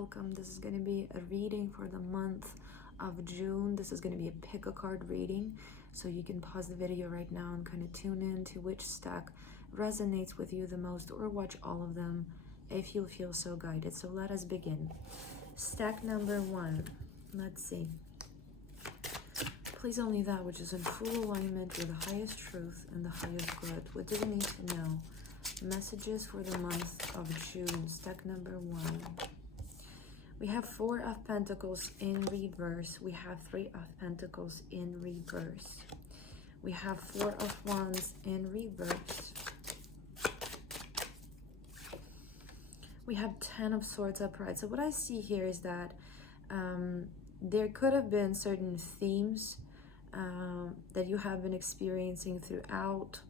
welcome. This is going to be a reading for the month of June. This is going to be a pick a card reading, so you can pause the video right now and kind of tune in to which stack resonates with you the most, or watch all of them if you feel so guided. So let us begin. Stack number 1. Let's see. Please only that which is in full alignment with the highest truth and the highest good. What do we need to know? Messages for the month of June. Stack number 1. We have 4 of Pentacles in reverse. We have 3 of Pentacles in reverse. We have 4 of Wands in reverse. We have 10 of Swords upright. So what I see here is that there could have been certain themes that you have been experiencing throughout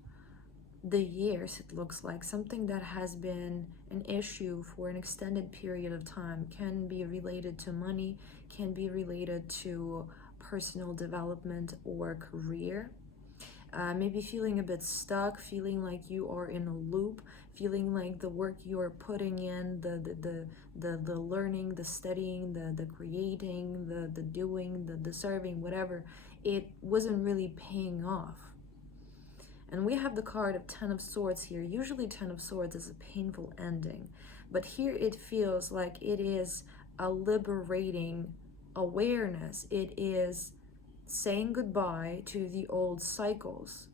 the years. It looks like something that has been an issue for an extended period of time. Can be related to money, can be related to personal development or career. Maybe feeling a bit stuck, feeling like you are in a loop, feeling like the work you're putting in, the learning, the studying, the creating, the doing, the serving, whatever, it wasn't really paying off. And we have the card of 10 of Swords here. Usually 10 of Swords is a painful ending, but here it feels like it is a liberating awareness. It is saying goodbye to the old cycles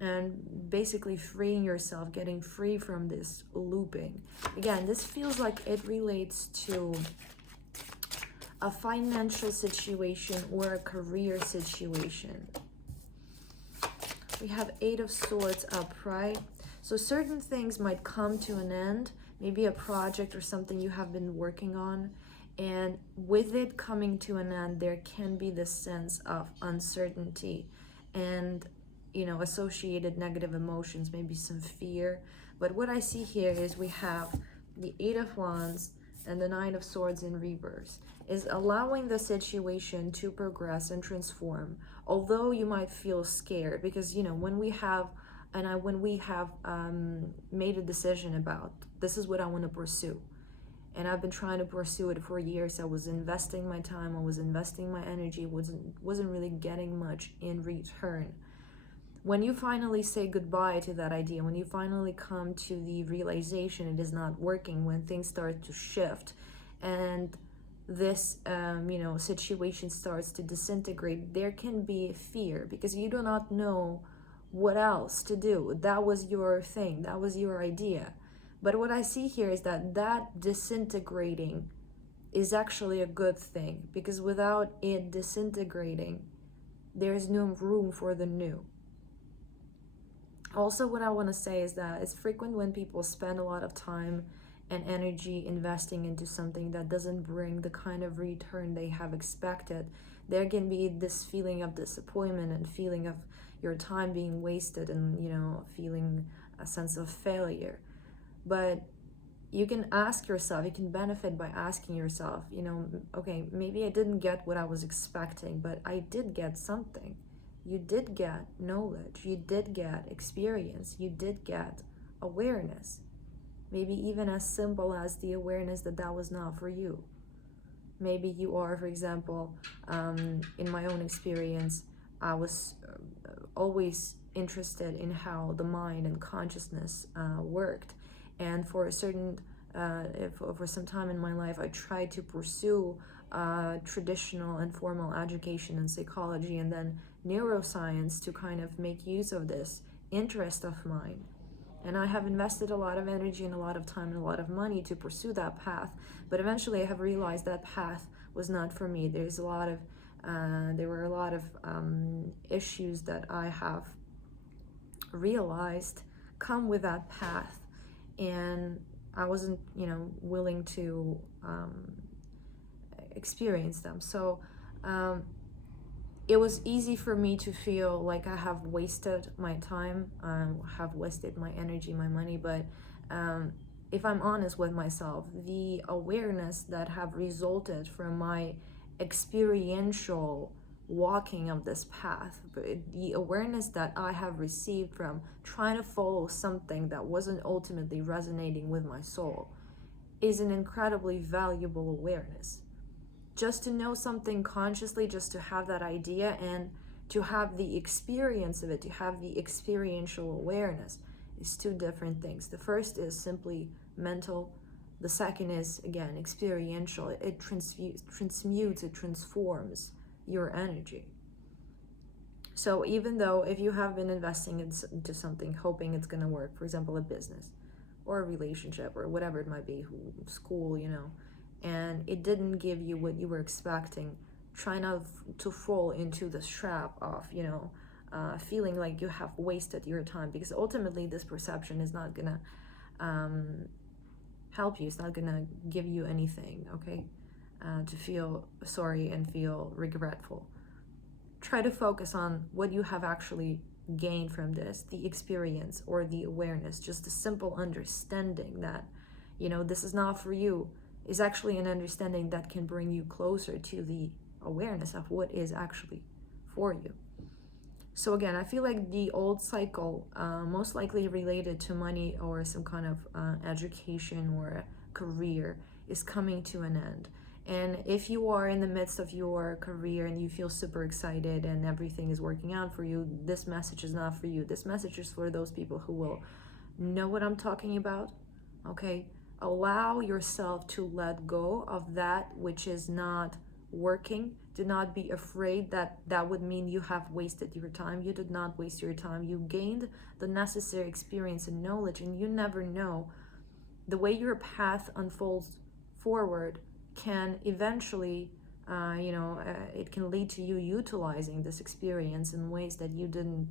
and basically freeing yourself, getting free from this looping. Again, this feels like it relates to a financial situation or a career situation. We have 8 of Swords upright. So certain things might come to an end, maybe a project or something you have been working on. And with it coming to an end, there can be this sense of uncertainty and, you know, associated negative emotions, maybe some fear. But what I see here is we have the 8 of Wands and the 9 of Swords in reverse, is allowing the situation to progress and transform. Although you might feel scared, because, you know, when we have made a decision about this is what I want to pursue, and I've been trying to pursue it for years. I was investing my time, I was investing my energy, wasn't really getting much in return. When you finally say goodbye to that idea, when you finally come to the realization it is not working, when things start to shift and this situation starts to disintegrate, there can be fear because you do not know what else to do. That was your thing, that was your idea. But what I see here is that disintegrating is actually a good thing, because without it disintegrating, there's no room for the new. Also, what I want to say is that it's frequent when people spend a lot of time and energy investing into something that doesn't bring the kind of return they have expected. There can be this feeling of disappointment and feeling of your time being wasted, and, you know, feeling a sense of failure. But you can ask yourself, you can benefit by asking yourself, you know, okay, maybe I didn't get what I was expecting, but I did get something. You did get knowledge, you did get experience, you did get awareness. Maybe even as simple as the awareness that that was not for you. Maybe you are, for example, in my own experience, I was always interested in how the mind and consciousness worked. And for a certain, for some time in my life, I tried to pursue traditional and formal education in psychology and then neuroscience to kind of make use of this interest of mine. And I have invested a lot of energy and a lot of time and a lot of money to pursue that path. But eventually I have realized that path was not for me. There were a lot of issues that I have realized come with that path. And I wasn't, you know, willing to experience them. So it was easy for me to feel like I have wasted my time, have wasted my energy, my money. But if I'm honest with myself, the awareness that have resulted from my experiential walking of this path, the awareness that I have received from trying to follow something that wasn't ultimately resonating with my soul, is an incredibly valuable awareness. Just to know something consciously, just to have that idea and to have the experience of it, to have the experiential awareness, is two different things. The first is simply mental. The second is, again, experiential. It transmutes, it transforms your energy. So even though if you have been investing into something, hoping it's going to work, for example, a business or a relationship or whatever it might be, school, and it didn't give you what you were expecting, try not to fall into the trap of, feeling like you have wasted your time, because ultimately this perception is not gonna help you. It's not gonna give you anything, okay? To feel sorry and feel regretful. Try to focus on what you have actually gained from this, the experience or the awareness, just the simple understanding that, this is not for you, is actually an understanding that can bring you closer to the awareness of what is actually for you. So again, I feel like the old cycle, most likely related to money or some kind of education or career, is coming to an end. And if you are in the midst of your career and you feel super excited and everything is working out for you, this message is not for you. This message is for those people who will know what I'm talking about, okay? Allow yourself to let go of that which is not working. Do not be afraid that that would mean you have wasted your time. You did not waste your time. You gained the necessary experience and knowledge, and you never know. The way your path unfolds forward can eventually, it can lead to you utilizing this experience in ways that you didn't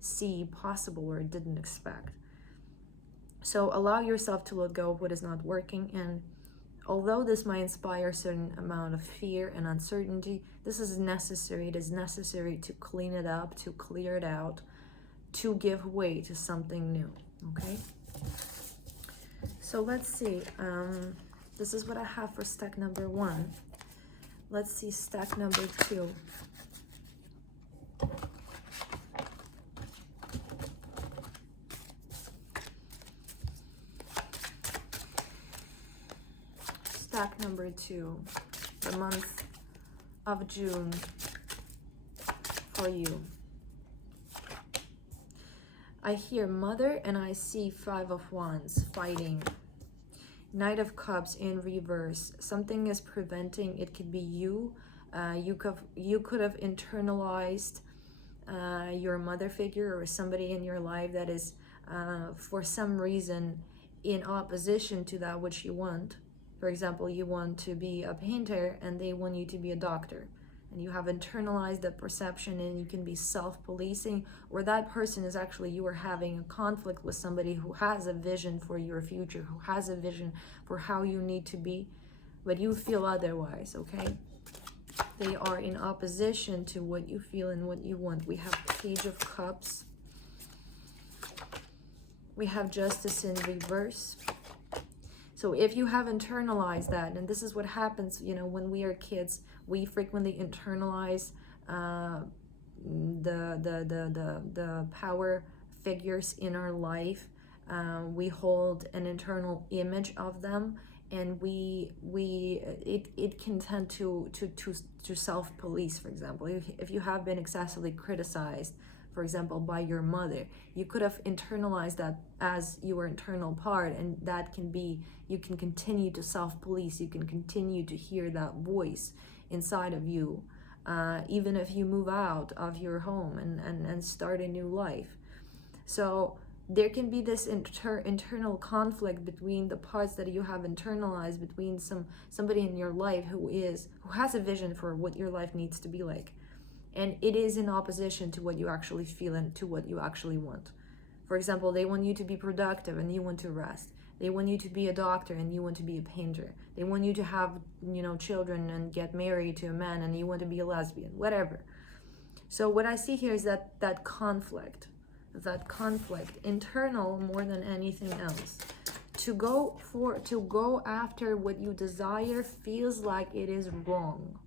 see possible or didn't expect. So allow yourself to let go of what is not working, and although this might inspire a certain amount of fear and uncertainty, this is necessary. It is necessary to clean it up, to clear it out, to give way to something new, okay? So let's see. This is what I have for stack number 1. Let's see stack number 2. Stack number 2, the month of June for you. I hear Mother and I see 5 of Wands fighting. Knight of Cups in reverse. Something is preventing. It could be you. You could have internalized your mother figure or somebody in your life that is for some reason in opposition to that which you want. For example, you want to be a painter and they want you to be a doctor, and you have internalized that perception, and you can be self-policing, or that person is actually, you are having a conflict with somebody who has a vision for your future, who has a vision for how you need to be, but you feel otherwise, okay? They are in opposition to what you feel and what you want. We have Page of Cups. We have Justice in reverse. So if you have internalized that, and this is what happens, when we are kids, we frequently internalize the power figures in our life. We hold an internal image of them, and it can tend to self-police. For example, if you have been excessively criticized, for example, by your mother, you could have internalized that as your internal part, and that can be, you can continue to self-police, you can continue to hear that voice inside of you, even if you move out of your home and start a new life. So there can be this internal conflict between the parts that you have internalized, between somebody in your life who has a vision for what your life needs to be like. And it is in opposition to what you actually feel and to what you actually want. For example, they want you to be productive and you want to rest. They want you to be a doctor and you want to be a painter. They want you to have, children and get married to a man and you want to be a lesbian, whatever. So what I see here is that conflict, internal more than anything else. To go after what you desire feels like it is wrong.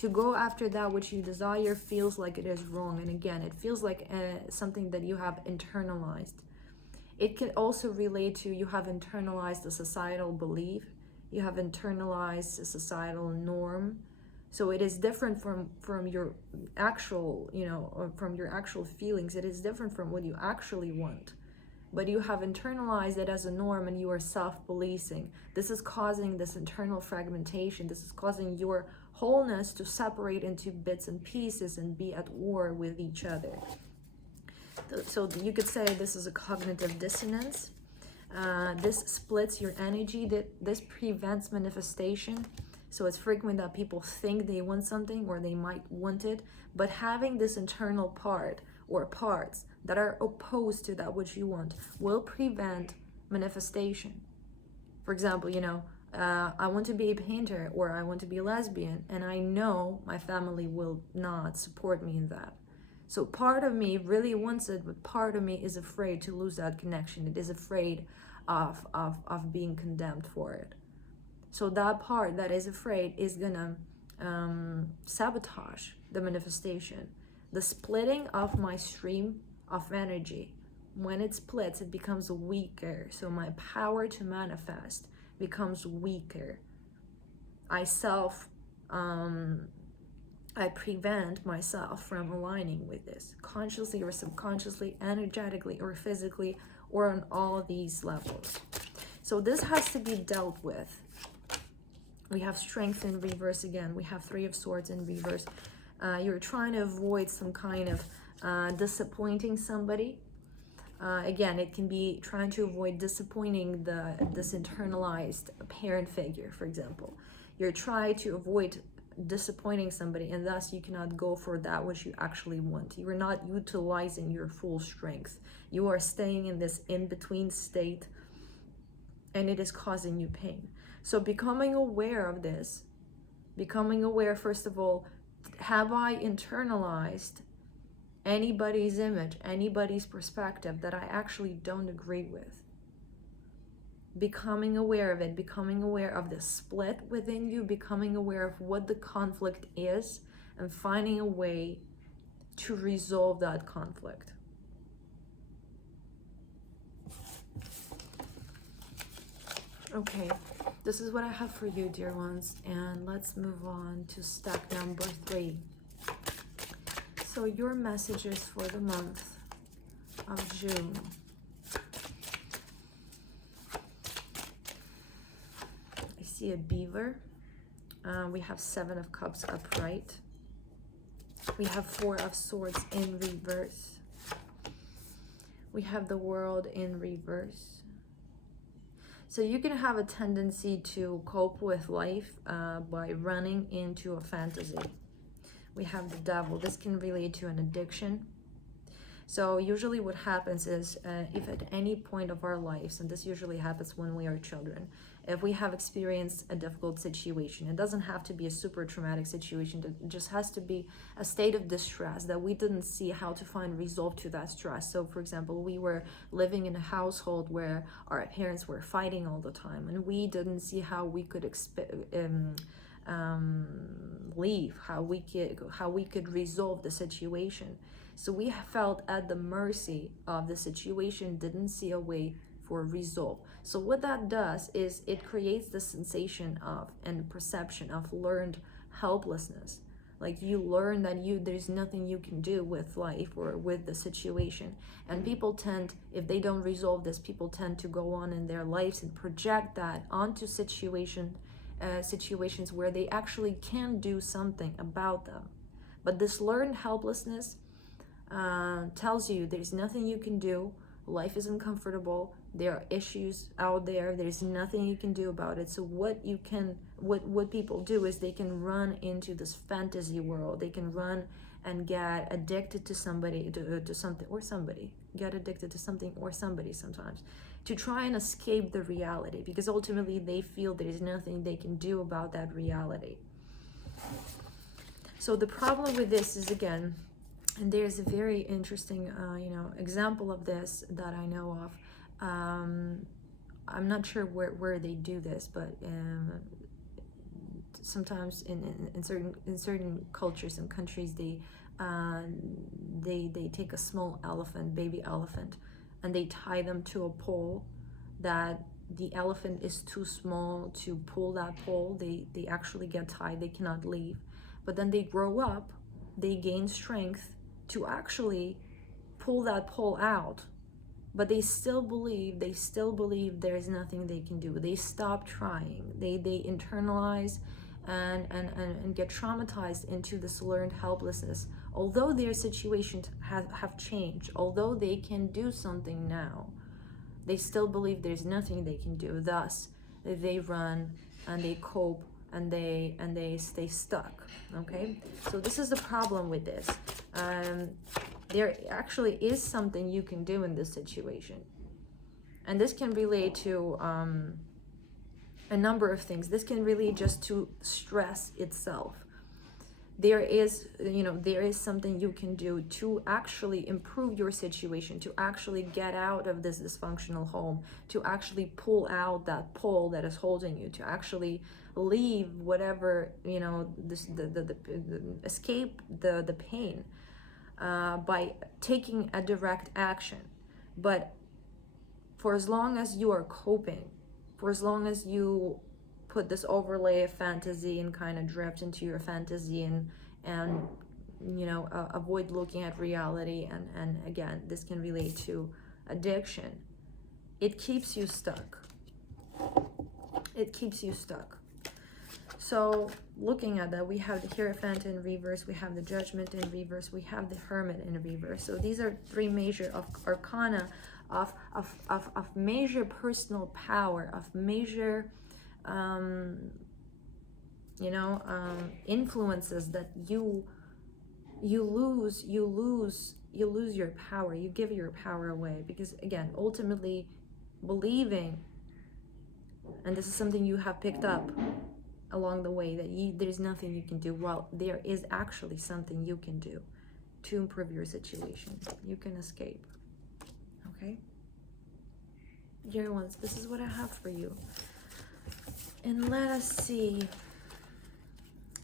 To go after that which you desire feels like it is wrong. And again, it feels like something that you have internalized. It can also relate to you have internalized a societal belief, you have internalized a societal norm. So it is different from your actual, or from your actual feelings. It is different from what you actually want. But you have internalized it as a norm and you are self-policing. This is causing this internal fragmentation. This is causing your wholeness to separate into bits and pieces and be at war with each other. So you could say this is a cognitive dissonance. This splits your energy. This prevents manifestation. So it's frequent that people think they want something or they might want it, but having this internal part or parts that are opposed to that which you want will prevent manifestation. For example, I want to be a painter or I want to be a lesbian, and I know my family will not support me in that. So part of me really wants it, but part of me is afraid to lose that connection. It is afraid of being condemned for it. So that part that is afraid is gonna sabotage the manifestation. The splitting of my stream of energy, when it splits, it becomes weaker. So my power to manifest becomes weaker. I prevent myself from aligning with this, consciously or subconsciously, energetically or physically, or on all these levels. So this has to be dealt with. We have strength in reverse again. We have Three of Swords in reverse. You're trying to avoid some kind of disappointing somebody. Again, it can be trying to avoid disappointing this internalized parent figure, for example. You're trying to avoid disappointing somebody, and thus you cannot go for that which you actually want. You are not utilizing your full strength. You are staying in this in-between state, and it is causing you pain. So becoming aware of this, becoming aware, first of all, have I internalized anybody's image, anybody's perspective that I actually don't agree with? Becoming aware of it, becoming aware of the split within you, becoming aware of what the conflict is, and finding a way to resolve that conflict. Okay, this is what I have for you, dear ones, and let's move on to step number 3. So your messages for the month of June. I see a beaver. We have 7 of Cups upright. We have 4 of Swords in reverse. We have the World in reverse. So you can have a tendency to cope with life by running into a fantasy. We have the Devil. This can relate to an addiction. So usually what happens is if at any point of our lives, and this usually happens when we are children, if we have experienced a difficult situation, it doesn't have to be a super traumatic situation, it just has to be a state of distress that we didn't see how to find resolve to that stress. So for example, we were living in a household where our parents were fighting all the time, and we didn't see how we could leave, how we could resolve the situation. So we felt at the mercy of the situation, didn't see a way for resolve. So what that does is it creates the sensation of and perception of learned helplessness. Like you learn that there's nothing you can do with life or with the situation. And people tend, if they don't resolve this, people tend to go on in their lives and project that onto situations where they actually can do something about them. But this learned helplessness tells you there's nothing you can do, life is uncomfortable, there are issues out there, there's nothing you can do about it. So what people do is they can run into this fantasy world. They can run and get addicted to somebody, to something or somebody, get addicted to something or somebody sometimes, to try and escape the reality, because ultimately they feel there's nothing they can do about that reality. So the problem with this is, again, and there's a very interesting example of this that I know of. I'm not sure where they do this, but sometimes in certain cultures and countries, they take a small elephant, baby elephant, and they tie them to a pole, that the elephant is too small to pull that pole. They actually get tied, they cannot leave. But then they grow up, they gain strength to actually pull that pole out. But they still believe there is nothing they can do. They stop trying. They internalize and get traumatized into this learned helplessness. Although their situations have changed, although they can do something now, they still believe there's nothing they can do. Thus, they run and they cope and they stay stuck. Okay, so this is the problem with this. There actually is something you can do in this situation, and this can relate to a number of things. This can relate just to stress itself. There is something you can do to actually improve your situation, to actually get out of this dysfunctional home, to actually pull out that pole that is holding you, to actually leave whatever, escape the pain, by taking a direct action. But for as long as you are coping, for as long as you put this overlay of fantasy and kind of drift into your fantasy and avoid looking at reality, and again, this can relate to addiction, it keeps you stuck. It keeps you stuck. So looking at that, we have the Hierophant in reverse, we have the Judgment in reverse, we have the Hermit in reverse. So these are three major arcana of major personal power, of major influences that you lose your power. You give your power away, because again, ultimately believing, and this is something you have picked up along the way, that there's nothing you can do. Well, there is actually something you can do to improve your situation. You can escape. Okay, dear ones, this is what I have for you. And let us see,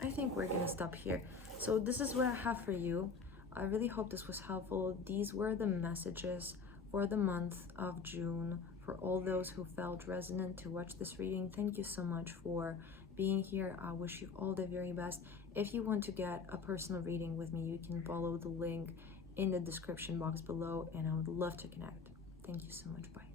I think we're gonna stop here. So this is what I have for you. I really hope this was helpful. These were the messages for the month of June. For all those who felt resonant to watch this reading, thank you so much for being here. I wish you all the very best. If you want to get a personal reading with me, you can follow the link in the description box below, and I would love to connect. Thank you so much. Bye.